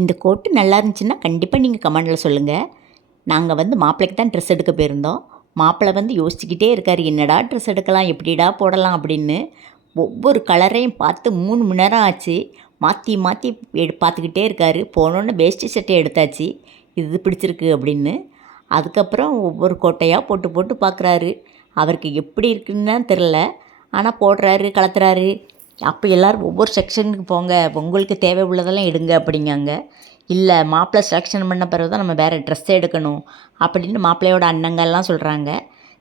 இந்த கோட்டு நல்லா இருந்துச்சுன்னா கண்டிப்பாக நீங்கள் கமெண்டில் சொல்லுங்கள். நாங்கள் வந்து மாப்பிள்ளைக்கு தான் ட்ரெஸ் எடுக்க போயிருந்தோம். மாப்பிள்ளை வந்து யோசிச்சுக்கிட்டே இருக்கார், என்னடா ட்ரெஸ் எடுக்கலாம், எப்படிடா போடலாம் அப்படின்னு. ஒவ்வொரு கலரையும் பார்த்து 3 மணி நேரம் ஆச்சு. மாற்றி மாற்றி பார்த்துக்கிட்டே இருக்கார். போனோன்னு வேஷ்டி சட்டை எடுத்தாச்சு, இது பிடிச்சிருக்கு அப்படின்னு. அதுக்கப்புறம் ஒவ்வொரு கோட்டையாக போட்டு போட்டு பார்க்குறாரு. அவருக்கு எப்படி இருக்குன்னு தான் தெரில, ஆனால் போடுறாரு, கலத்துறாரு. அப்போ எல்லோரும் ஒவ்வொரு செக்ஷனுக்கு போங்க, உங்களுக்கு தேவை உள்ளதெல்லாம் எடுங்க அப்படிங்காங்க. இல்லை, மாப்பிள்ளை செலெக்ஷன் பண்ண பிறகு தான் நம்ம வேறு ட்ரெஸ் எடுக்கணும் அப்படின்னு மாப்பிள்ளையோட அண்ணங்கள்லாம் சொல்கிறாங்க.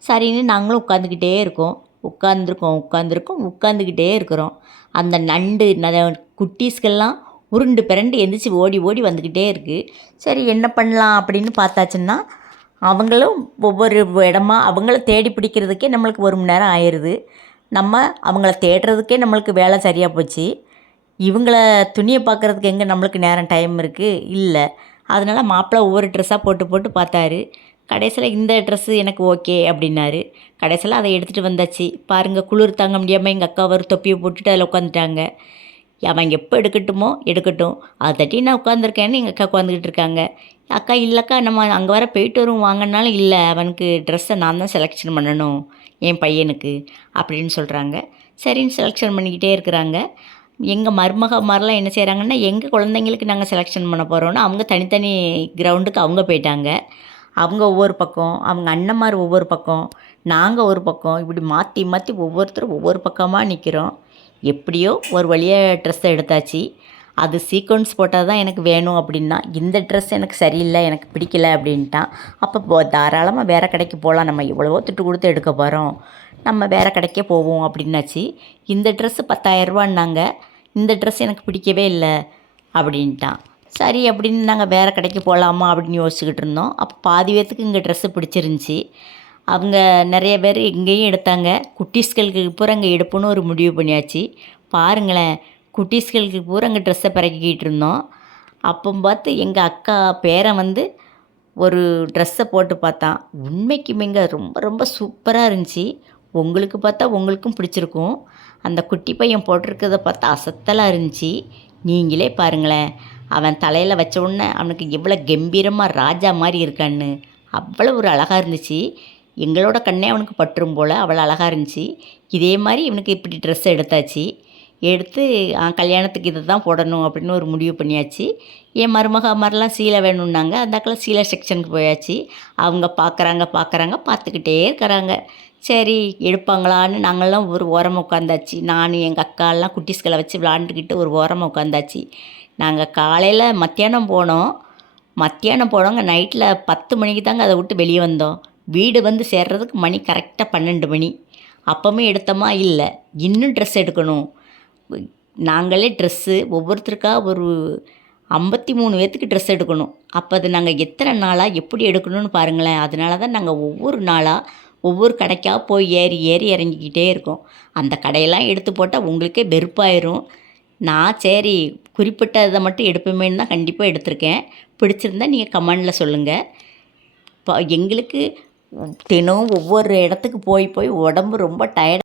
சரின்னு நாங்களும் உட்காந்துக்கிட்டே இருக்கோம். உட்காந்துக்கிட்டே இருக்கிறோம். அந்த நண்டு குட்டீஸ்கெல்லாம் உருண்டு பிறண்டு எந்திரிச்சு ஓடி ஓடி வந்துக்கிட்டே இருக்குது. சரி, என்ன பண்ணலாம் அப்படின்னு பார்த்தாச்சுன்னா, அவங்களும் ஒவ்வொரு இடமா அவங்கள தேடி பிடிக்கிறதுக்கே நம்மளுக்கு 1 மணி நேரம் ஆயிடுது. நம்ம அவங்கள தேடுறதுக்கே நம்மளுக்கு வேலை சரியாக போச்சு. இவங்கள துணியை பார்க்குறதுக்கு எங்கே நம்மளுக்கு நேரம் டைம் இருக்குது? இல்லை. அதனால் மாப்பிள்ளை ஒவ்வொரு ட்ரெஸ்ஸாக போட்டு போட்டு பார்த்தாரு. கடைசியில் இந்த ட்ரெஸ்ஸு எனக்கு ஓகே அப்படின்னாரு. கடைசியில் அதை எடுத்துகிட்டு வந்தாச்சு. பாருங்கள், குளிர் தாங்க முடியாமல் எங்கள் அக்கா ஒரு தொப்பியை போட்டுட்டு அதில் உட்காந்துட்டாங்க. அவன் எப்போ எடுக்கட்டுமோ எடுக்கட்டும், அதை தட்டி நான் உட்காந்துருக்கேன்னு எங்கள் அக்கா உட்காந்துக்கிட்டு இருக்காங்க. அக்கா, இல்லைக்கா, நம்ம அங்கே வர போயிட்டு வரும் வாங்கினாலும், இல்லை, அவனுக்கு ட்ரெஸ்ஸை நான் தான் செலெக்ஷன் பண்ணணும் என் பையனுக்கு அப்படின்னு சொல்கிறாங்க. சரின்னு செலெக்ஷன் பண்ணிக்கிட்டே இருக்கிறாங்க. எங்கள் மருமகமாரெலாம் என்ன செய்கிறாங்கன்னா, எங்கள் குழந்தைங்களுக்கு நாங்கள் செலெக்ஷன் பண்ண போகிறோன்னு அவங்க தனித்தனி கிரவுண்டுக்கு அவங்க போயிட்டாங்க. அவங்க ஒவ்வொரு பக்கம், அவங்க அண்ணன்மார் ஒவ்வொரு பக்கம், நாங்கள் ஒரு பக்கம், இப்படி மாற்றி மாற்றி ஒவ்வொருத்தரும் ஒவ்வொரு பக்கமாக நிற்கிறோம். எப்படியோ ஒரு வழியாக ட்ரெஸ்ஸை எடுத்தாச்சு. அது சீக்வன்ஸ் போட்டால் தான் எனக்கு வேணும் அப்படின்னா, இந்த ட்ரெஸ் எனக்கு சரியில்லை, எனக்கு பிடிக்கல அப்படின்ட்டான். அப்போ தாராளமாக வேறு கடைக்கு போகலாம், நம்ம எவ்வளவோ துட்டு கொடுத்து எடுக்க போகிறோம், நம்ம வேறு கடைக்கே போவோம் அப்படின்னாச்சு. இந்த ட்ரெஸ்ஸு 10,000 இந்த ட்ரெஸ் எனக்கு பிடிக்கவே இல்லை அப்படின்ட்டான். சரி அப்படின்னு நாங்கள் வேறு கடைக்கு போகலாமா அப்படின்னு யோசிச்சுக்கிட்டு இருந்தோம். அப்போ பாதி பேர்த்துக்கு இங்கே ட்ரெஸ்ஸு பிடிச்சிருந்துச்சி. அவங்க நிறைய பேர் இங்கேயும் எடுத்தாங்க. குட்டீஸ்களுக்கு பூரா இங்கே எடுப்புன்னு ஒரு முடிவு பண்ணியாச்சு. பாருங்களேன், குட்டீஸ்களுக்கு பூரா இங்கே ட்ரெஸ்ஸை பறக்கிக்கிட்டு இருந்தோம். அப்போ பார்த்து எங்கள் அக்கா பேரன் வந்து ஒரு ட்ரெஸ்ஸை போட்டு பார்த்தான். உண்மைக்குமேங்க ரொம்ப ரொம்ப சூப்பராக இருந்துச்சு. உங்களுக்கு பார்த்தா உங்களுக்கும் பிடிச்சிருக்கும். அந்த குட்டி பையன் போட்டிருக்கிறத பார்த்தா அசத்தலாக இருந்துச்சு. நீங்களே பாருங்களேன், அவன் தலையில் வச்ச உடனே அவனுக்கு எவ்வளோ கம்பீரமாக ராஜா மாதிரி இருக்கான்னு அவ்வளோ ஒரு அழகாக இருந்துச்சு. எங்களோட கண்ணே அவனுக்கு பற்றும் போல் அவ்வளோ அழகாக இருந்துச்சு. இதே மாதிரி இவனுக்கு இப்படி ட்ரெஸ் எடுத்தாச்சு. எடுத்து கல்யாணத்துக்கு இதை தான் போடணும் அப்படின்னு ஒரு முடிவு பண்ணியாச்சு. என் மருமகமாரெலாம் சீலை வேணும்னாங்க. அந்தாக்கில் சீலை செக்ஷனுக்கு போயாச்சு. அவங்க பார்த்துக்கிட்டே இருக்கிறாங்க. சரி, எடுப்பாங்களான்னு நாங்கள்லாம் ஒரு ஓரமாக உட்காந்தாச்சு. நான் எங்கள் அக்காலாம் குட்டீஸ்களை வச்சு விளாண்டுக்கிட்டு ஒரு ஓரமாக உட்காந்தாச்சு. நாங்கள் காலையில் மத்தியானம் போனோங்க. நைட்டில் 10 மணிக்கு தாங்க அதை விட்டு வெளியே வந்தோம். வீடு வந்து சேர்றதுக்கு மணி கரெக்டாக 12 மணி. அப்போவுமே எடுத்தோமா? இல்லை, இன்னும் ட்ரெஸ் எடுக்கணும். நாங்களே ட்ரெஸ்ஸு ஒவ்வொருத்தருக்கா ஒரு 53 பேர்த்துக்கு ட்ரெஸ் எடுக்கணும். அப்போ அது நாங்கள் எத்தனை நாளாக எப்படி எடுக்கணும்னு பாருங்களேன். அதனால தான் நாங்கள் ஒவ்வொரு நாளாக ஒவ்வொரு கடைக்காக போய் ஏறி ஏறி இறங்கிக்கிட்டே இருக்கோம். அந்த கடையெல்லாம் எடுத்து போட்டால் உங்களுக்கே வெறுப்பாயிரும். நான் சரி குறிப்பிட்ட இதை மட்டும் எடுப்போமேன்னு தான் கண்டிப்பாக எடுத்திருக்கேன். பிடிச்சிருந்தா நீங்கள் கமெண்டில் சொல்லுங்கள். இப்போ எங்களுக்கு தினம் ஒவ்வொரு இடத்துக்கு போய் போய் உடம்பு ரொம்ப டயர்ட்.